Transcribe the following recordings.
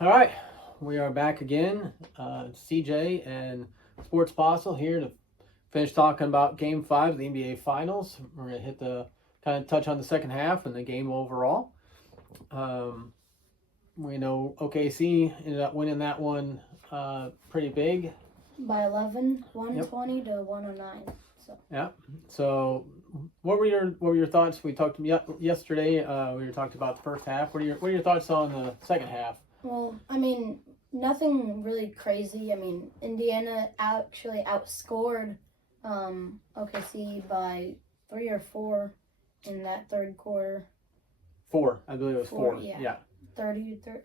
All right, we are back again. CJ and Sports Apostle here to finish talking about Game 5 of the NBA Finals. We're going to hit the kind of touch on the second half and the game overall. We know OKC ended up winning that one pretty big. By 11, 120 to 109. Yeah. So, what were your thoughts? We talked yesterday. We talked about the first half. What are your thoughts on the second half? Well, I mean, nothing really crazy. I mean, Indiana actually outscored OKC by 3 or 4 in that third quarter. 4, I believe it was 4. Yeah. 34,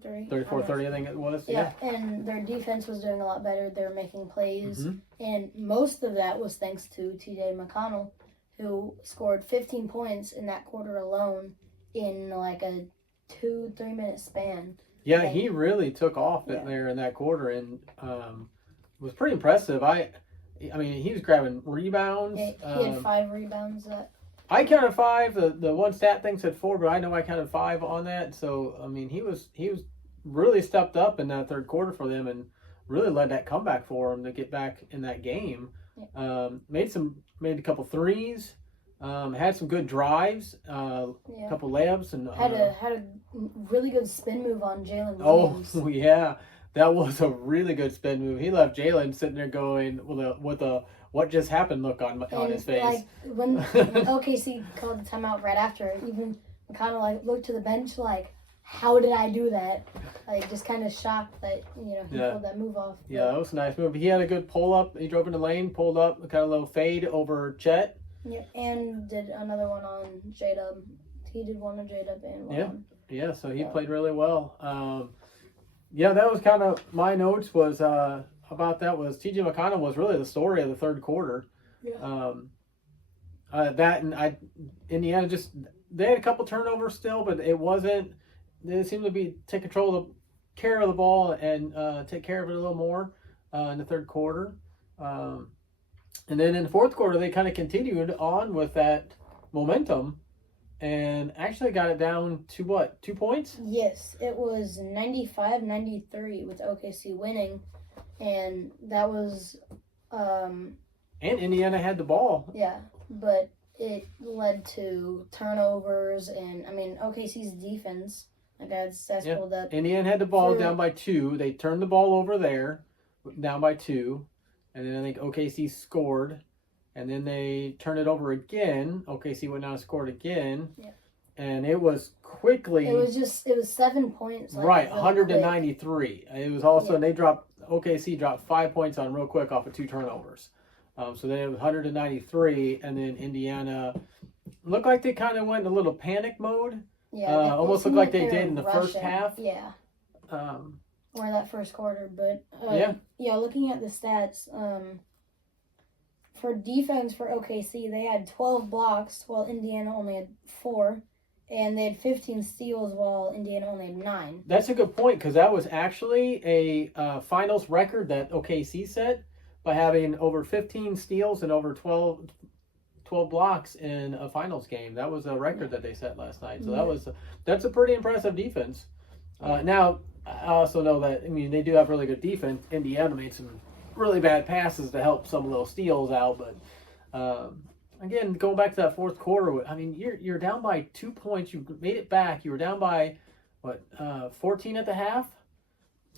30. 34, 30, I think it was. Yeah, and their defense was doing a lot better. They were making plays. And most of that was thanks to TJ McConnell, who scored 15 points in that quarter alone in like a 2-3 minute span. Yeah, he really took off there in that quarter and was pretty impressive. I mean, he was grabbing rebounds. He had 5 rebounds. I counted 5. The one stat thing said 4, but I know I counted 5 on that. So I mean, he was really stepped up in that third quarter for them and really led that comeback for him to get back in that game. Yeah. Made a couple threes. Had some good drives. A couple layups and had a really good spin move on Jalen Williams. Oh yeah. That was a really good spin move. He left Jalen sitting there going with a what just happened look on his face. Like when OKC called the timeout right after, even kind of like looked to the bench like, how did I do that? Like just kind of shocked that he pulled that move off. Yeah, that was a nice move. He had a good pull up. He drove in the lane, pulled up, kind of a little fade over Chet. Yeah, and did another one on J-Dub. He did one on J-Dub and one. Yeah. So he played really well. That was kind of my notes was about that was T.J. McConnell was really the story of the third quarter. Yeah. Indiana they had a couple turnovers still, but it wasn't. They seemed to be take care of the ball and take care of it a little more in the third quarter. And then in the fourth quarter, they kind of continued on with that momentum and actually got it down to what, 2 points? Yes, it was 95-93 with OKC winning. And that was... and Indiana had the ball. Yeah, but it led to turnovers and, I mean, OKC's defense, like I had stats pulled up. Indiana had the ball down by 2. They turned the ball over there, down by 2. And then I think OKC scored. And then they turned it over again. OKC went down and scored again. Yeah. And it was quickly... It was 7 points. Right, 193. It was also... And OKC dropped 5 points on real quick off of 2 turnovers. So then it was 193. And then Indiana looked like they kind of went in a little panic mode. Yeah. Almost looked like they did in the first half. Yeah. Or that first quarter, but looking at the stats, for defense for OKC, they had 12 blocks while Indiana only had 4, and they had 15 steals while Indiana only had 9. That's a good point because that was actually a finals record that OKC set by having over 15 steals and over 12 blocks in a finals game. That was a record that they set last night. So that's a pretty impressive defense. Now. I also know that, they do have really good defense. Indiana made some really bad passes to help some of those steals out. But, again, going back to that fourth quarter, you're down by 2 points. You made it back. You were down by, 14 at the half?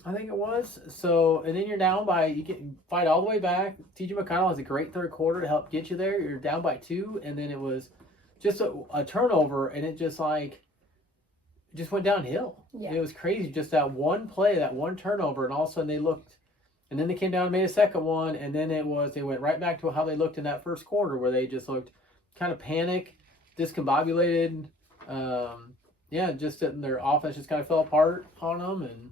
I think it was. So, and then you're down by, you fight all the way back. T.J. McConnell has a great third quarter to help get you there. You're down by 2. And then it was just a turnover. And it just went downhill. Yeah. It was crazy. Just that one play, that one turnover, and all of a sudden they looked, and then they came down and made a second one, and then they went right back to how they looked in that first quarter, where they just looked kind of panic, discombobulated. Just their offense just kind of fell apart on them, and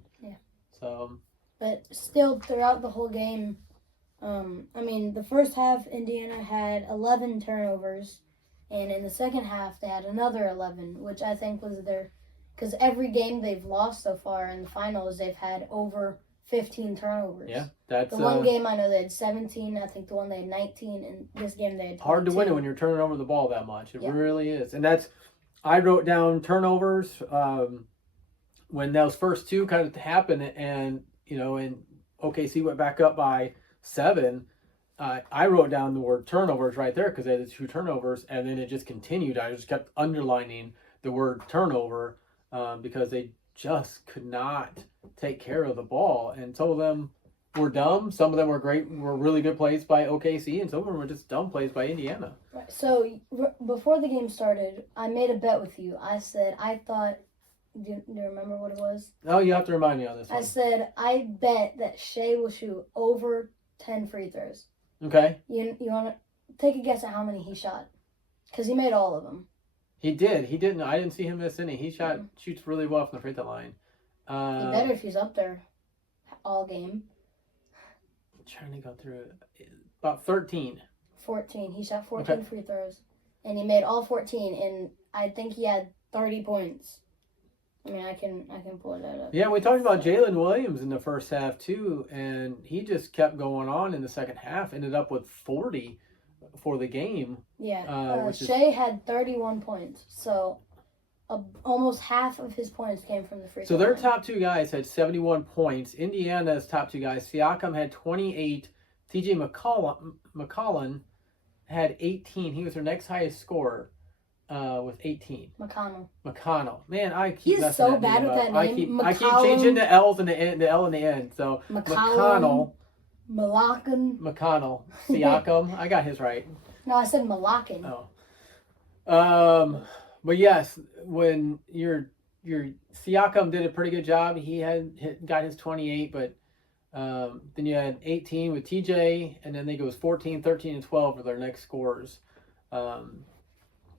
so. But still, throughout the whole game, the first half Indiana had 11 turnovers, and in the second half they had another 11, which I think was because every game they've lost so far in the finals, they've had over 15 turnovers. Yeah, that's... The one game I know they had 17. I think the one they had 19. And this game they had 22. Hard to win it when you're turning over the ball that much. It really is. And I wrote down turnovers. when those first two kind of happened, and and OKC went back up by 7, I wrote down the word turnovers right there because they had the 2 turnovers, and then it just continued. I just kept underlining the word turnover because they just could not take care of the ball, and some of them were dumb. Some of them were really good plays by OKC, and some of them were just dumb plays by Indiana. Right. So before the game started, I made a bet with you. I said I thought. Do you remember what it was? Oh, you have to remind me on this one. I said I bet that Shea will shoot over 10 free throws. Okay. You want to take a guess at how many he shot? Because he made all of them. He did. He didn't. I didn't see him miss any. He shoots really well from the free throw line. He better if he's up there all game. I'm trying to go through it. About 13. 14. He shot 14 free throws, and he made all 14. And I think he had 30 points. I mean, I can pull that up. Yeah, we talked about Jalen Williams in the first half too, and he just kept going on in the second half. Ended up with 40 for the game. Yeah, Shea had 31 points, so almost half of his points came from the free throw line. So their line. top 2 guys had 71 points. Indiana's top 2 guys, Siakam had 28. T.J. McCollum had 18. He was their next highest scorer. With 18. McConnell. Man, I keep He's so bad with that name. I keep changing the L's in the end, the L in the end. So McConnell. Siakam. I got his right. No, I said Malakin. Oh. But yes, when your Siakam did a pretty good job. He got his 28, but then you had 18 with TJ, and then they goes 14, 13, and 12 for their next scorers.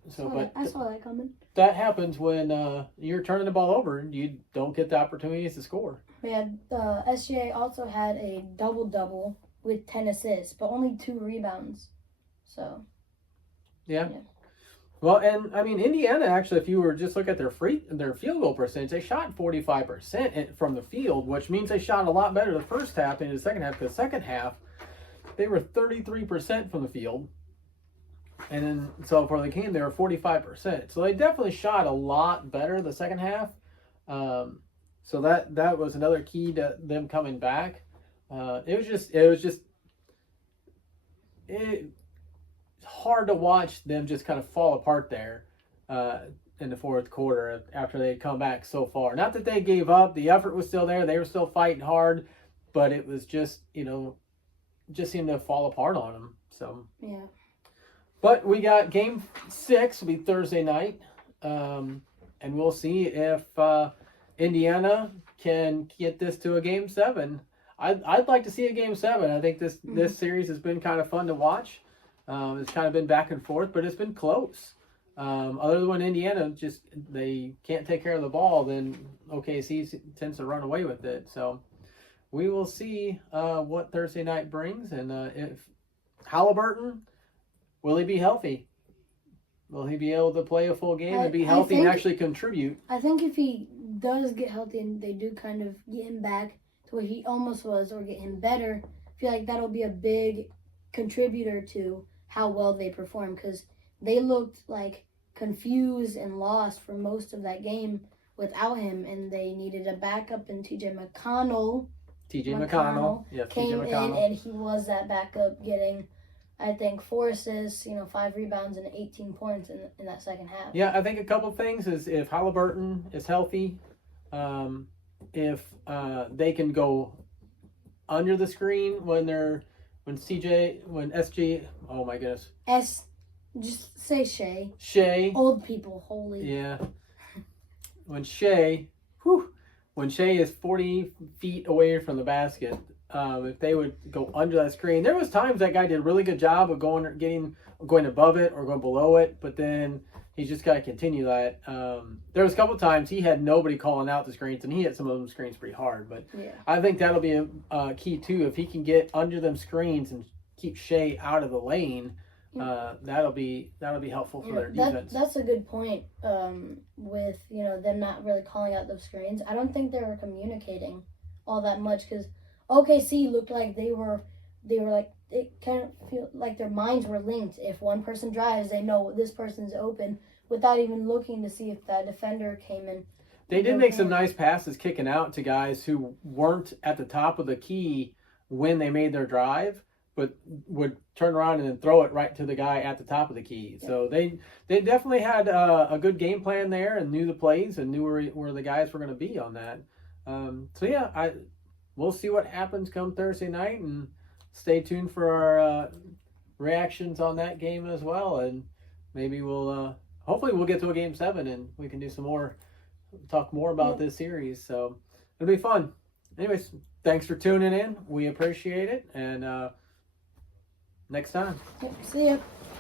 I saw that coming. That happens when you're turning the ball over and you don't get the opportunities to score. Yeah, SGA also had a double-double with 10 assists, but only 2 rebounds. So. Yeah. Well, and I mean, Indiana actually, if you were just look at their field goal percentage, they shot 45% from the field, which means they shot a lot better the first half than the second half. Because the second half, they were 33% from the field. And then, so for the game, they were 45%. So they definitely shot a lot better the second half. So that was another key to them coming back. It was just hard to watch them just kind of fall apart there in the fourth quarter after they had come back so far. Not that they gave up. The effort was still there. They were still fighting hard. But it was just, just seemed to fall apart on them. So yeah. But we got game 6 will be Thursday night, and we'll see if Indiana can get this to a game 7. I'd like to see a game 7. I think this series has been kind of fun to watch. It's kind of been back and forth, but it's been close. Other than when Indiana they can't take care of the ball, then OKC tends to run away with it. So we will see what Thursday night brings, and if Halliburton. Will he be healthy? Will he be able to play a full game and be healthy and actually contribute? I think if he does get healthy and they do kind of get him back to where he almost was or get him better, I feel like that'll be a big contributor to how well they perform because they looked like confused and lost for most of that game without him, and they needed a backup in T.J. McConnell. Yeah, came in and he was that backup getting, I think, 4 assists, 5 rebounds, and 18 points in that second half. Yeah, I think a couple things is if Halliburton is healthy, if they can go under the screen when SG, oh my goodness. Just say Shea. Shea. Old people, holy. Yeah. When Shea is 40 feet away from the basket, if they would go under that screen, there was times that guy did a really good job of going above it or going below it, but then he's just got to continue that. There was a couple times he had nobody calling out the screens, and he hit some of them screens pretty hard. But yeah. I think that'll be a key too. If he can get under them screens and keep Shea out of the lane, that'll be helpful for their defense. That's a good point. With them not really calling out those screens, I don't think they were communicating all that much because OKC looked like they were like, it kind of feel like their minds were linked. If one person drives, they know this person's open without even looking to see if that defender came in. They did make some nice passes kicking out to guys who weren't at the top of the key when they made their drive, but would turn around and then throw it right to the guy at the top of the key. Yeah. So they definitely had a good game plan there and knew the plays and knew where the guys were going to be on that. So yeah, we'll see what happens come Thursday night, and stay tuned for our reactions on that game as well. And maybe hopefully we'll get to a game 7 and we can do some more. Talk more about this series, so it'll be fun. Anyways, thanks for tuning in. We appreciate it, and next time. Yep, see ya.